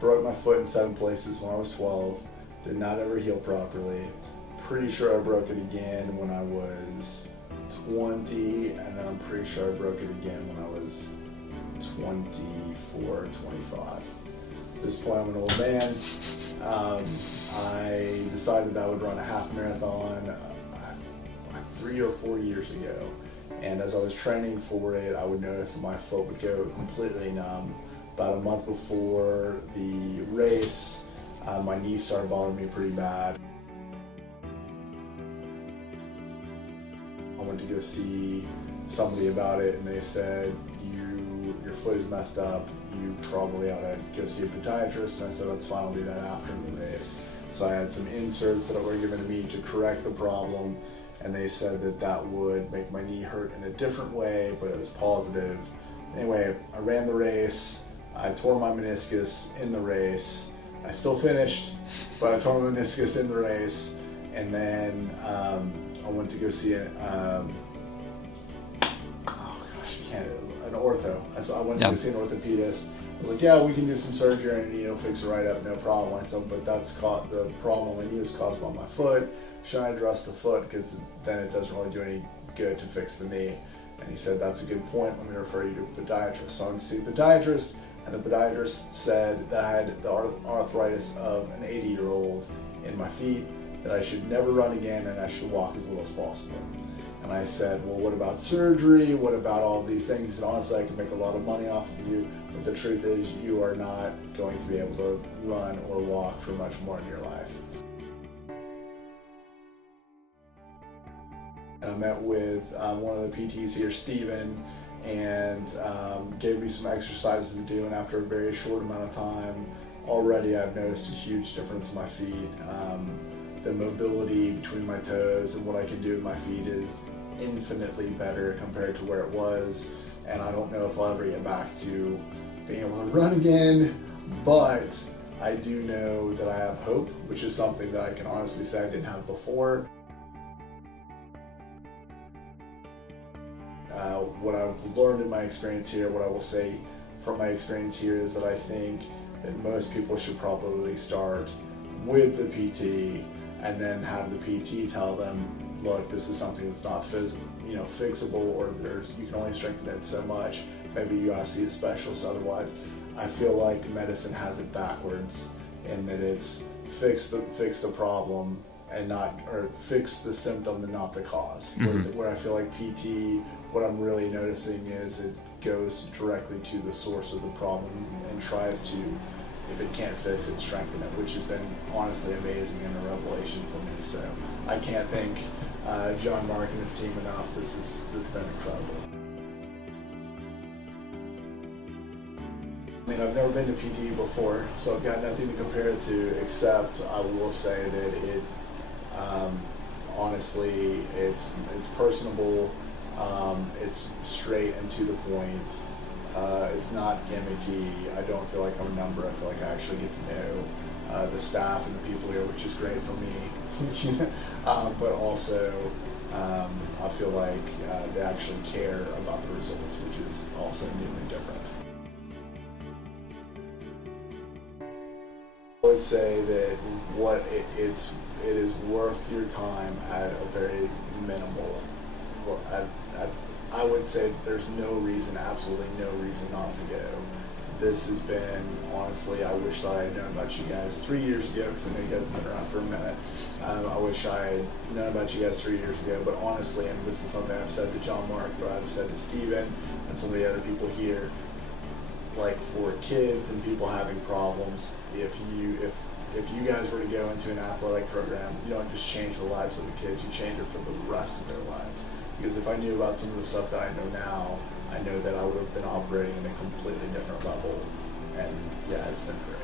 broke my foot in 7 places when I was 12, did not ever heal properly. Pretty sure I broke it again when I was 20, and then I'm pretty sure I broke it again when I was 24, 25. At this point, I'm an old man. I decided I would run a half marathon 3 or 4 years ago. And as I was training for it, I would notice that my foot would go completely numb. About a month before the race, my knee started bothering me pretty bad. I went to go see somebody about it, and they said, your foot is messed up, you probably ought to go see a podiatrist. And I said, that's fine, I'll do that after the race. So I had some inserts that were given to me to correct the problem, and they said that that would make my knee hurt in a different way, but it was positive. Anyway, I ran the race. I tore my meniscus in the race. I still finished, but I tore my meniscus in the race. And then I went to go see an ortho. So I went to go see an orthopedist. I was like, yeah, we can do some surgery and it'll fix it right up, no problem. I said, but the problem with my knee was caused by my foot. Should I address the foot? Because then it doesn't really do any good to fix the knee. And he said, that's a good point. Let me refer you to a podiatrist. So I went to see the podiatrist, and the podiatrist said that I had the arthritis of an 80-year-old in my feet, that I should never run again, and I should walk as little as possible. And I said, well, what about surgery? What about all these things? He said, honestly, I can make a lot of money off of you, but the truth is you are not going to be able to run or walk for much more in your life. And I met with one of the PTs here, Steven, and gave me some exercises to do, and after a very short amount of time, already I've noticed a huge difference in my feet. The mobility between my toes and what I can do with my feet is infinitely better compared to where it was, and I don't know if I'll ever get back to being able to run again, but I do know that I have hope, which is something that I can honestly say I didn't have before. What I've learned in my experience here, what I will say from my experience here, is that I think that most people should probably start with the PT and then have the PT tell them, look, this is something that's not fixable, or you can only strengthen it so much. Maybe you gotta see a specialist otherwise. I feel like medicine has it backwards, in that it's fix the problem and not, or fix the symptom and not the cause. Mm-hmm. Where I feel like PT, what I'm really noticing is it goes directly to the source of the problem and tries to, if it can't fix it, strengthen it, which has been honestly amazing and a revelation for me. So I can't thank John Mark and his team enough. This has been incredible. I mean, I've never been to PT before, so I've got nothing to compare it to, except I will say that it, honestly, it's personable, it's straight and to the point. It's not gimmicky. I don't feel like I'm a number. I feel like I actually get to know the staff and the people here, which is great for me. But also, I feel like they actually care about the results, which is also new and different. I would say that it is worth your time at a very minimal. Well, I would say there's no reason, absolutely no reason not to go. This has been, honestly, I wish that I had known about you guys 3 years ago, because I know you guys have been around for a minute. I wish I had known about you guys 3 years ago, but honestly, and this is something I've said to John Mark, but I've said to Steven and some of the other people here, like for kids and people having problems, if you guys were to go into an athletic program, you don't just change the lives of the kids, you change it for the rest of their lives. Because if I knew about some of the stuff that I know now, I know that I would have been operating at a completely different level. And yeah, it's been great.